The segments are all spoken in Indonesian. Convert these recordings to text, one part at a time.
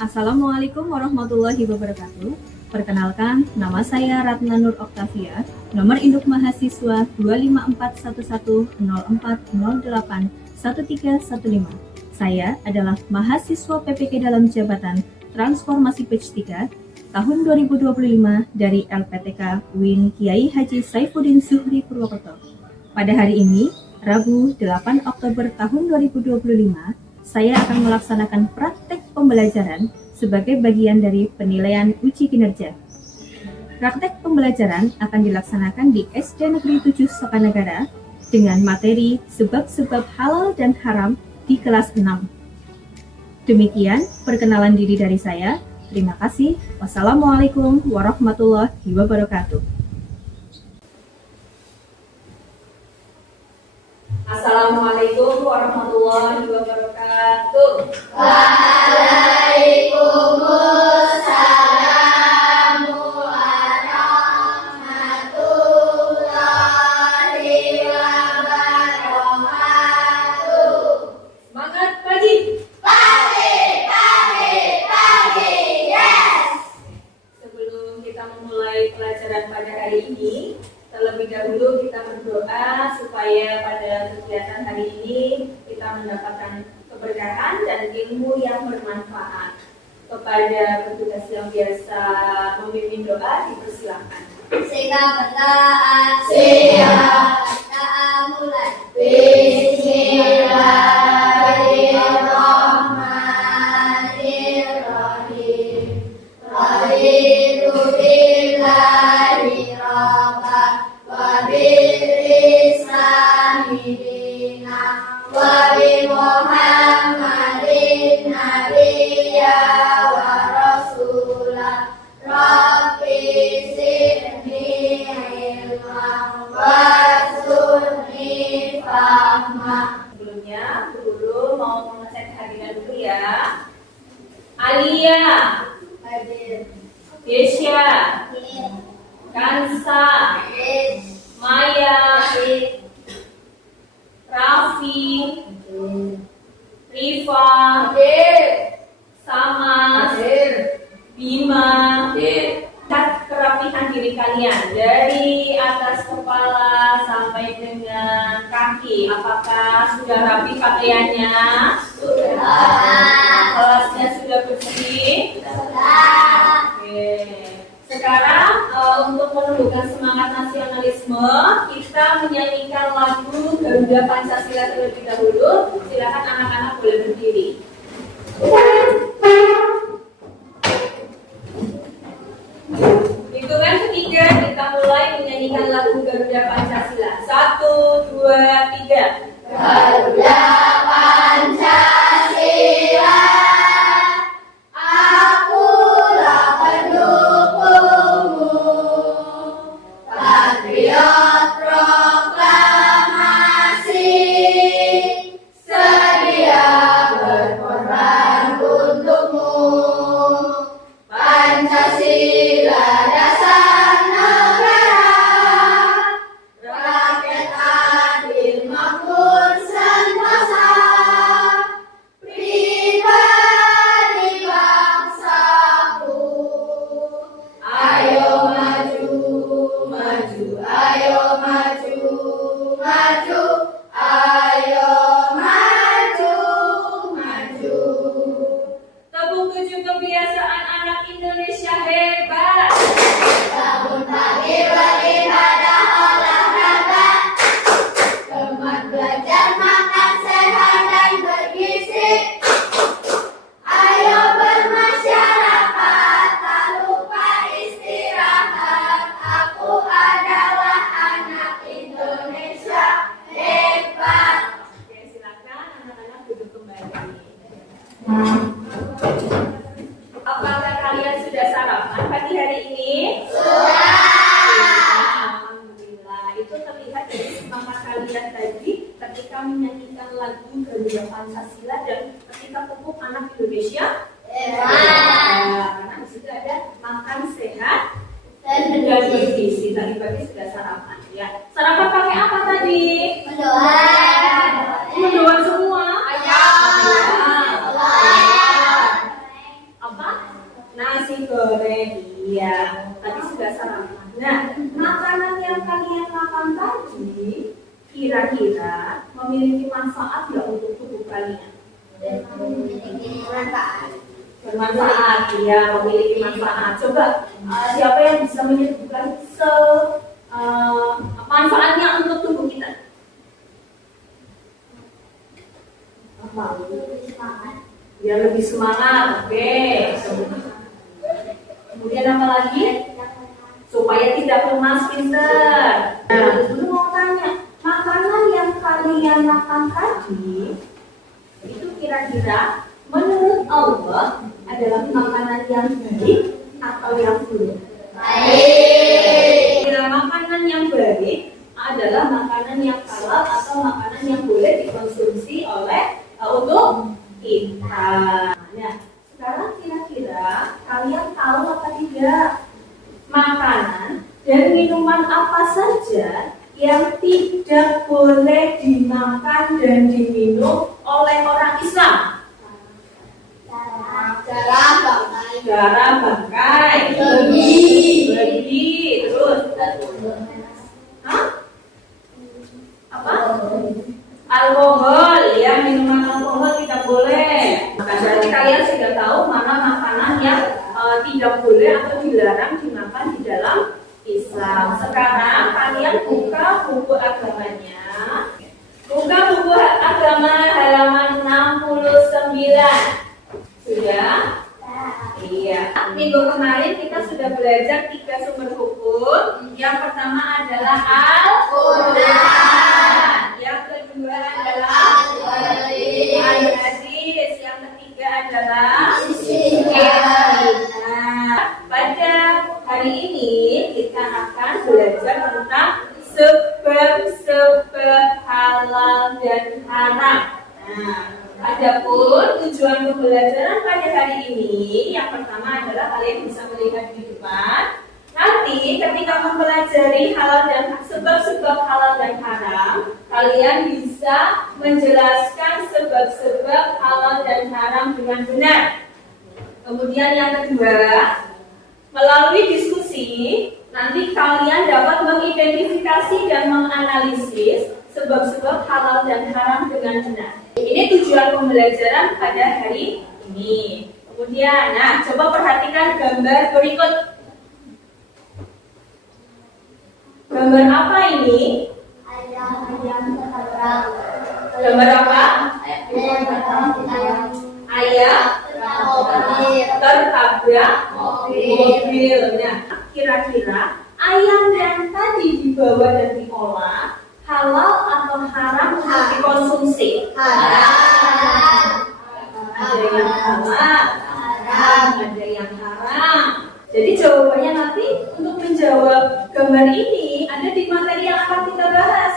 Assalamualaikum warahmatullahi wabarakatuh. Perkenalkan, nama saya Ratna Nur Oktavia, nomor induk mahasiswa 2541104081315. Saya adalah mahasiswa PPK dalam jabatan Transformasi Batch 3 tahun 2025 dari LPTK UIN Kiai Haji Saifuddin Zuhri Purwokerto. Pada hari ini, Rabu 8 Oktober tahun 2025, saya akan melaksanakan praktek pembelajaran sebagai bagian dari penilaian uji kinerja. Praktek pembelajaran akan dilaksanakan di SD Negeri 7 Sakanagara dengan materi sebab-sebab halal dan haram di kelas 6. Demikian perkenalan diri dari saya. Terima kasih. Wassalamualaikum warahmatullahi wabarakatuh. Assalamualaikum warahmatullahi wabarakatuh. Waalaikumsalam warahmatullahi wabarakatuh. Semangat pagi. Pagi, yes. Sebelum kita memulai pelajaran pada hari ini, terlebih dahulu kita berdoa supaya pada kegiatan hari ini kita mendapatkan keberkahan dan ilmu yang bermanfaat. Kepada petugas yang biasa memimpin doa, dipersilakan. Sikap bertaat, mulai. Bismillahirrahmanirrahim. Raditu billahi rabba wa bil-islami dina wa bi Muhammadin nabiyya wa rasulah. Rabbi zidni ilman warzuqni fahma. Sebelumnya, Guru mau mengecek hadiran dulu ya. Alia, Hadir. Desya, Kansa, Maya, Raffi, Rifa, Sama, Bima. Lihat kerapihan diri kalian dari atas kepala sampai dengan kaki. Apakah sudah rapi pakaiannya? Kelasnya sudah bersih? Oke. Sekarang untuk menumbuhkan semangat nasionalisme, kita menyanyikan lagu Garuda Pancasila terlebih dahulu. Silakan anak-anak boleh berdiri. Hitungan ketiga kita mulai menyanyikan lagu Garuda Pancasila. 1, 2, 3. Garuda Pancasila, akulah pendukungmu, patriot proklamasi, sedia berkorban untukmu. Pancasila dasar negara, rakyat adil makmur sentosa, pribadi bangsaku. Ayo maju, maju, ayo maju, maju, ayo maju, maju. Tepuk tujuh kebiasaan anak Indonesia hebat. Bangun pagi beribadah olahraga, semangat belajar makan sehat dan bergizi. Ayo bermasyarakat, tak lupa istirahat. Aku adalah anak Indonesia hebat. Oke, silakan anak-anak duduk kembali. Apakah kalian sudah sarapan pagi hari ini? Alhamdulillah. Itu terlihat dari semangat kalian tadi ketika menyanyikan lagu Garuda Pancasila dan ketika tepuk anak Indonesia. Karena di situ ada makan sehat dan bergizi. Tadi pagi sudah sarapan. Ya. Sarapan pakai apa tadi? Mendoan semua. Ayo. kira-kira memiliki manfaat nggak untuk tubuh kalian? Bermanfaat, ya, memiliki manfaat. Coba siapa yang bisa menyebutkan manfaatnya untuk tubuh kita? Ya, lebih semangat. Oke. Kemudian apa lagi? Supaya tidak lemas, pinter. Nah, dulu mau tanya, makanan yang kalian makan tadi itu kira-kira menurut Allah adalah makanan yang baik atau yang buruk? Baik. Kira makanan yang baik adalah makanan yang halal atau makanan yang boleh dikonsumsi oleh untuk kita. Nah, sekarang kira-kira kalian tahu apa tidak makanan dan minuman apa saja yang tidak boleh dimakan dan diminum oleh orang Islam? Darah bangkai, babi, terus apa? Alkohol, ya, minuman alkohol tidak boleh. Berarti kalian sudah tahu mana makanan yang tidak boleh atau dilarang dimakan di dalam Islam. Sekarang kalian buka buku agamanya. Buka buku agama halaman 69. Sudah? Iya. Minggu kemarin kita sudah belajar 3 sumber hukum. Yang pertama adalah Al-Quran. Yang kedua adalah Al-Hadis. Yang ketiga adalah Nah, pada hari ini kita akan belajar tentang sebab-sebab halal dan haram. Nah, adapun tujuan pembelajaran pada hari ini, yang pertama adalah kalian bisa melihat di depan. Nanti ketika mempelajari halal dan sebab-sebab halal dan haram, kalian bisa menjelaskan sebab-sebab halal dan haram dengan benar. Kemudian yang kedua, melalui diskusi, nanti kalian dapat mengidentifikasi dan menganalisis sebab-sebab halal dan haram dengan benar. Ini tujuan pembelajaran pada hari ini. Kemudian, nah, coba perhatikan gambar berikut. Gambar apa ini? Gambar apa? Ayam tertabrak mobil. Nah, kira-kira ayam yang tadi dibawa dan diolah halal atau haram untuk dikonsumsi? Haram. Ada yang halal, ada yang haram. Jadi jawabannya nanti untuk menjawab gambar ini ada di materi yang akan kita bahas.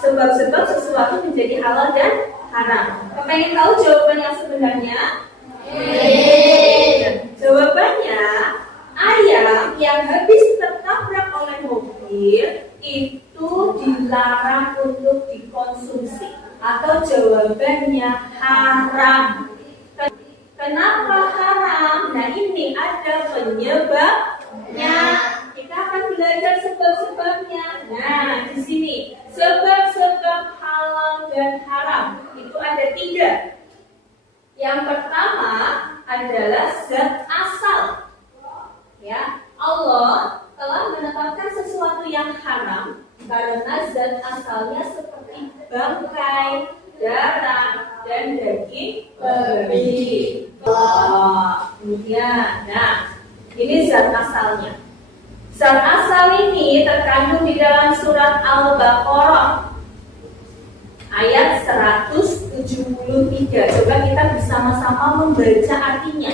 Sebab-sebab sesuatu menjadi halal dan haram. Pengen tahu jawaban yang sebenarnya? Jawabannya, ayam yang habis tertabrak oleh mobil itu dilarang untuk dikonsumsi. Atau jawabannya haram. Kenapa haram? Nah, ini ada penyebabnya. Kita akan belajar sebab-sebabnya. Nah, di sini sebab-sebab halal dan haram itu ada 3. Yang pertama adalah zat asal. Ya, Allah telah menetapkan sesuatu yang haram karena zat asalnya seperti bangkai, darah, dan daging babi. Kemudian, nah, ini zat asalnya. Zat asal ini terkandung di dalam surat Al-Baqarah ayat 173. Coba kita bersama-sama membaca artinya.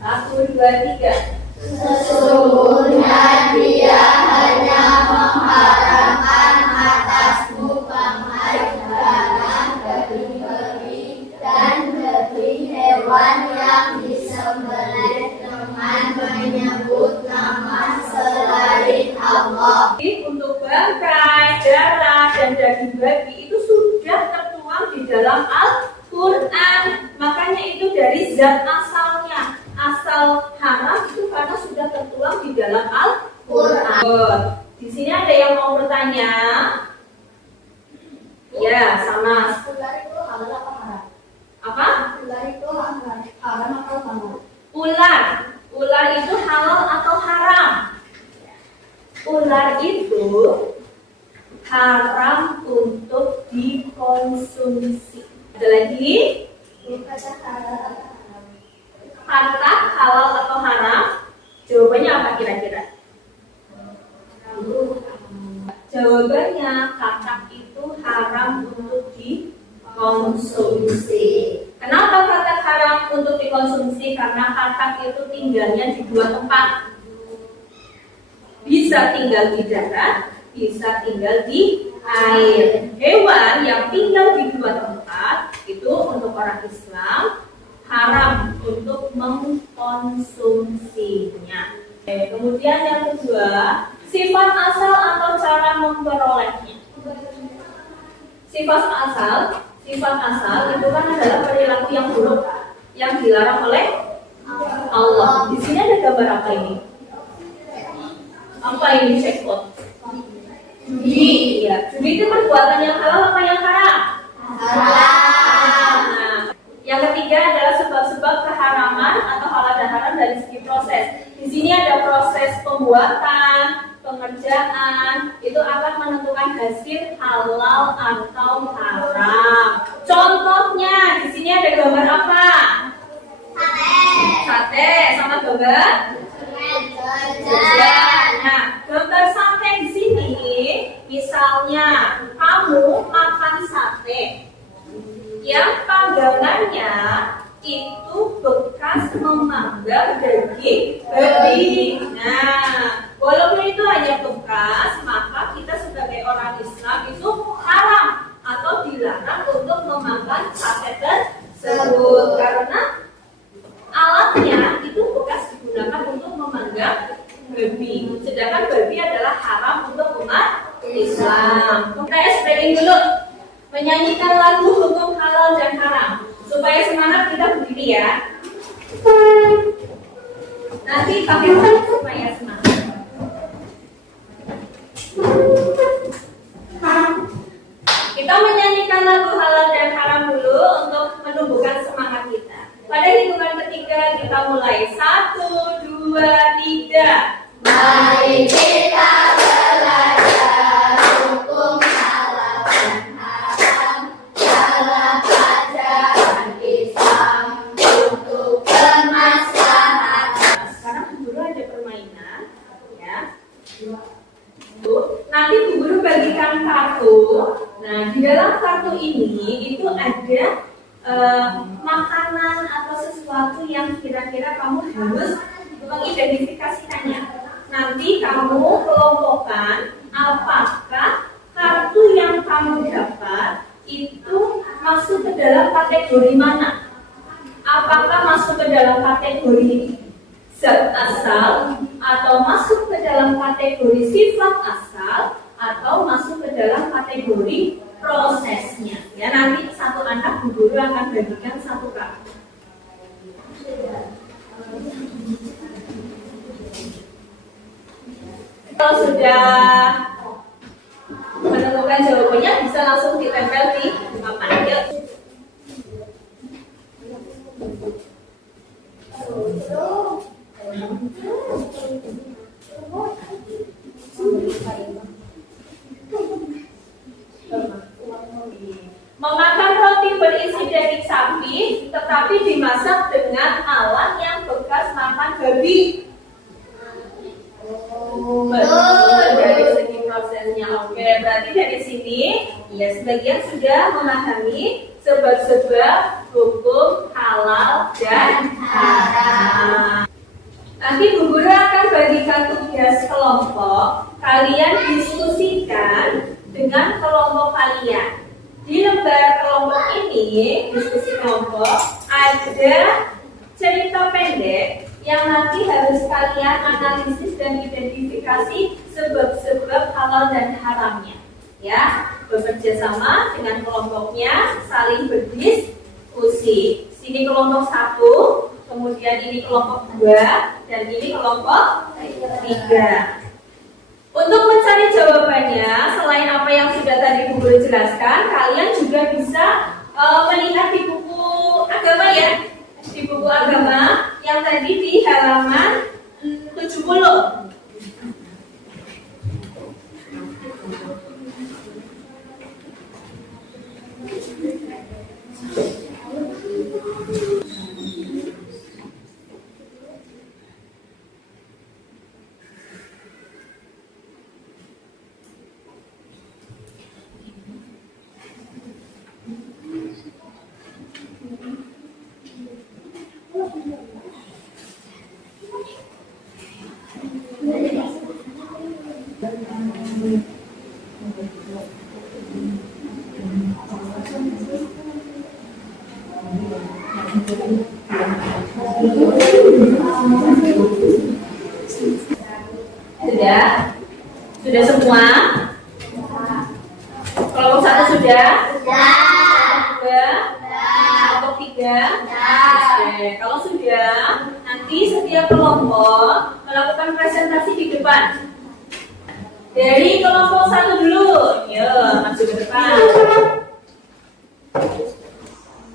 1, 2, 3. Sesungguhnya Dia hanya mengharamkan atasmu bangkai, darah, daging babi, dan daging hewan yang disembelih dengan menyebut nama selain Allah. Untuk bangkai, darah, dan daging babi itu sudah tertuang di dalam Al-Quran. Makanya itu dari zat asalnya. Asal haram itu karena sudah tertuang di dalam Al-Quran. Di sini ada yang mau bertanya? Haram atau halal? Ular. Ular itu halal atau haram? Ular itu haram untuk dikonsumsi. Ada lagi? Kata halal atau haram? Kata halal atau haram? Jawabannya apa kira-kira? Jawabannya katak itu haram untuk dikonsumsi. Kenapa katak haram untuk dikonsumsi? Karena katak itu tinggalnya di dua tempat. Bisa tinggal di darat, bisa tinggal di air. Hewan yang tinggal di dua tempat itu untuk orang Islam haram untuk mengkonsumsinya. Kemudian yang kedua, sifat asal atau cara memperolehnya. Sifat asal itu kan adalah perilaku yang buruk yang dilarang oleh Allah. Di sini ada gambar apa ini? Apa ini cekot? Judi. Ya, judi itu perbuatan yang halal apa yang haram? Halal. Nah, yang ketiga adalah sebab-sebab keharaman atau halal dan haram dari segi proses. Di sini ada proses pembuatan, pengerjaan, itu akan menentukan hasil halal atau haram. Contohnya di sini ada gambar apa? Sate sama gambar jajan. Nah, gambar sate di sini, misalnya kamu makan sate yang panggangannya itu bekas memanggang daging babi. Nah, walaupun itu hanya bekas, maka kita sebagai orang Islam itu haram atau dilarang untuk memanggang sate tersebut karena alatnya itu bekas digunakan untuk memanggang babi. Sedangkan babi adalah haram untuk umat Islam. Kita explain dulu, menyanyikan lagu hukum halal dan haram. Supaya semangat kita berdiri ya. Nanti pakai mic supaya semangat. Kita menyanyikan lagu halal dan haram dulu untuk menumbuhkan semangat kita. Pada hitungan ketiga kita mulai 1, 2, 3. Mari kita belajar hukum halal dan haram dalam ajaran Islam untuk bermaslahatan. Sekarang Bu Guru ada permainan, ya. Nanti Bu Guru bagikan kartu. Nah, di dalam kartu ini itu ada makanan atau sesuatu yang kira-kira kamu harus mengidentifikasikannya. Nanti kamu kelompokkan apakah kartu yang kamu dapat itu masuk ke dalam kategori mana? Apakah masuk ke dalam kategori zat asal, atau masuk ke dalam kategori sifat asal, atau masuk ke dalam kategori prosesnya? Ya, nanti satu anak Bu Guru akan bagikan satu kartu. Kalau sudah menemukan jawabannya bisa langsung ditempel di papan. Yuk. Memakan roti berisi daging sapi tetapi dimasak dengan alat yang bekas makan babi. Betul, dari segi prosesnya. Oke, berarti dari sini ya sebagian sudah memahami sebab-sebab hukum halal dan haram. Nanti Bu Guru akan bagikan tugas kelompok. Kalian diskusikan dengan kelompok kalian. Di lembar kelompok ini, diskusi kelompok, ada cerita pendek yang nanti harus kalian analisis dan identifikasi sebab-sebab halal dan haramnya. Ya, bekerja sama dengan kelompoknya, saling berdiskusi. Sini kelompok 1, kemudian ini kelompok 2, dan ini kelompok 3. Untuk mencari jawabannya, selain apa yang sudah tadi Bu Guru jelaskan, kalian juga bisa melihat di buku agama ya. Di buku di halaman 70. Sudah? Sudah semua? Kelompok 1 sudah? Sudah? Kelompok 3? Oke, kalau sudah, nanti setiap kelompok melakukan presentasi di depan. Dari kelompok 1 dulu. Yuk, maju ke depan.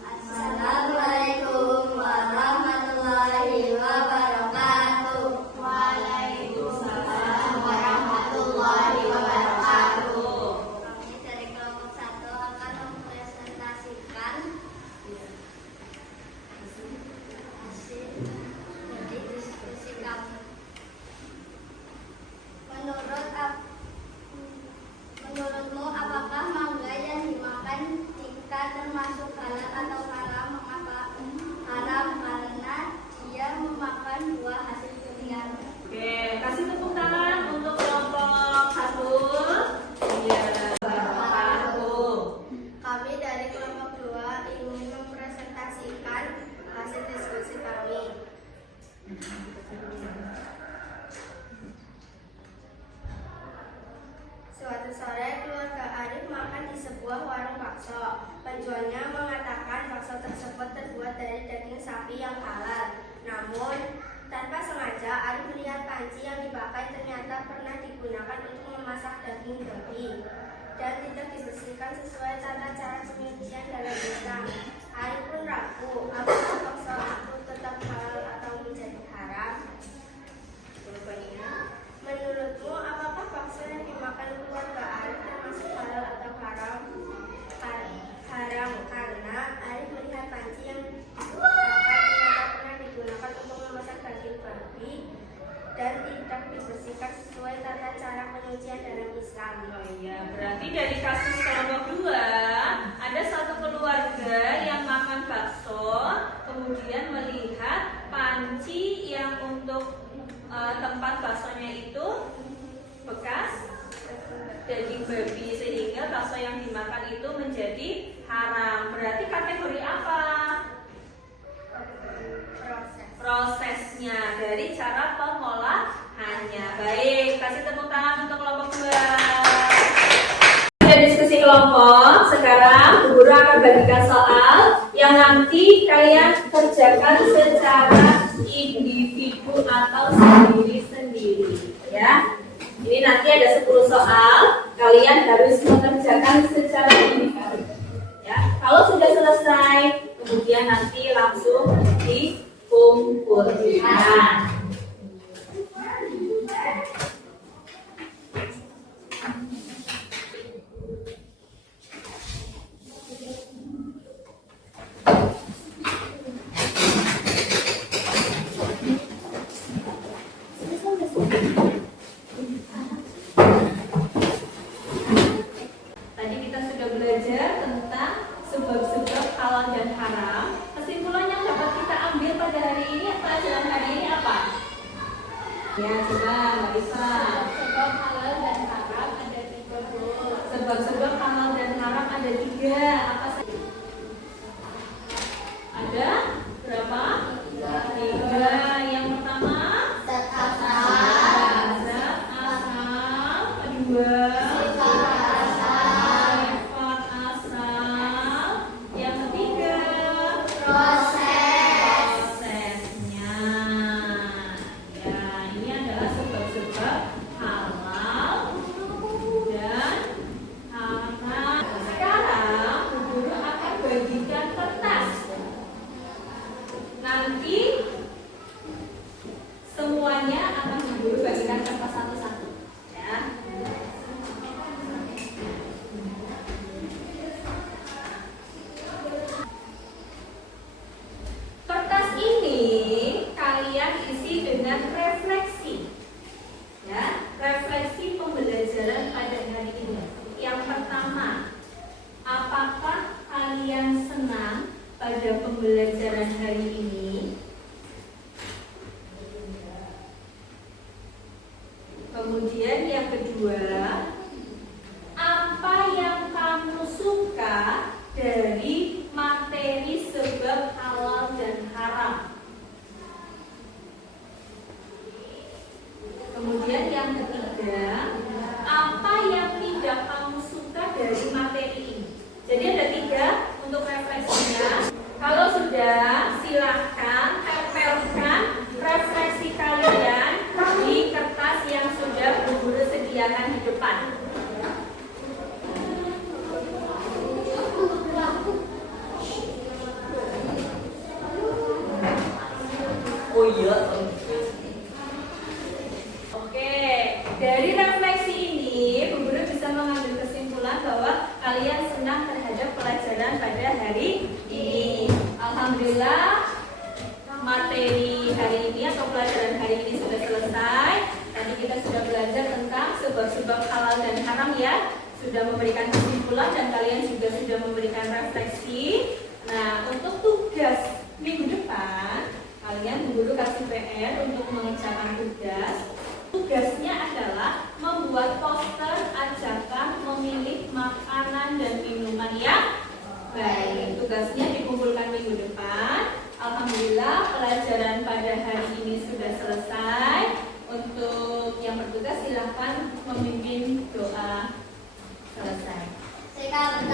Assalamualaikum warahmatullahi wabarakatuh. Waalaikumsalam warahmatullahi wabarakatuh. Kami dari kelompok 1 akan mempresentasikan hasil dari diskusi kami. Menurutmu apakah mangga yang dimakan jika termasuk halal atau haram? Mengapa haram? Karena dia memakan buah hasil durian. Oke, kasih tepuk tangan untuk kelompok 1. Iya, Kami dari kelompok 2 ingin mempresentasikan hasil diskusi kami. Suatu sore keluarga Arif makan di sebuah warung bakso. Penjualnya mengatakan bakso tersebut terbuat dari daging sapi yang halal. Namun tanpa sengaja Arif melihat panci yang dipakai ternyata pernah digunakan untuk memasak daging babi dan tidak dibersihkan sesuai tata cara penyucian dalam Islam. Arif pun ragu apakah bakso itu tetap halal atau menjadi haram. Jawabannya, menurutmu apakah bakso yang dimakan keluarga Arif termasuk halal atau haram? Haram karena Arif melihat panci yang dipakai ternyata pernah digunakan untuk memasak daging babi dan tidak dibersihkan sesuai tata cara penyucian dalam Islam. Oh iya, berarti dari kasus kelompok 2 ada satu keluarga yang makan bakso, kemudian melihat panci yang untuk tempat baksonya itu bekas daging babi, sehingga bakso yang dimakan itu menjadi haram. Berarti kategori apa? Prosesnya, dari cara pengolahannya. Baik, kasih tepuk tangan untuk kelompok 2. Sudah diskusi kelompok, sekarang guru akan bagikan soal yang nanti kalian kerjakan secara individu atau sendiri-sendiri, ya. Ini nanti ada 10 soal, kalian harus mengerjakan secara individu, ya. Kalau sudah selesai, kemudian nanti langsung dikumpulkan. Tadi kita sudah belajar tentang sebab-sebab halal dan haram. Kesimpulan yang dapat kita ambil pada hari ini, pelajaran hari ini apa? Ya, coba Mbak Isa. Sebab halal dan haram ada 3. Sebab-sebab halal dan haram ada 3. Apa saja? Ada berapa? 3. Yang pertama, zat asal. Kedua, sifat asal. Yang ketiga, prosesnya. Ya, ini adalah sebab-sebab halal dan haram. Sekarang guru akan bagikan kertas. Nanti dengan refleksi. Ya, refleksi pembelajaran pada hari ini. Yang pertama, apakah kalian senang pada pembelajaran hari ini? Kemudian yang kedua, apa yang kamu suka dari materi sebab halal dan haram? Kemudian yang ketiga, apa yang tidak kamu suka dari materi ini? Jadi ada 3 untuk refleksinya. Kalau sudah, silahkan tempelkan refleksi kalian di kertas yang sudah Bu Guru sediakan di depan. Oh iya. Oke, dari refleksi ini Bu Guru bisa mengambil kesimpulan bahwa kalian senang terhadap pelajaran pada hari ini. Alhamdulillah, materi hari ini atau pelajaran hari ini sudah selesai. Tadi kita sudah belajar tentang sebab-sebab halal dan haram ya. Sudah memberikan kesimpulan dan kalian juga sudah memberikan refleksi. Nah, untuk tugas minggu depan, kalian Bu Guru kasih PR untuk mengerjakan tugas. Tugasnya adalah membuat poster ajakan memilih makanan dan minuman yang baik. Tugasnya dikumpulkan minggu depan. Alhamdulillah, pelajaran pada hari ini sudah selesai. Untuk yang bertugas silahkan memimpin doa selesai. Sekarang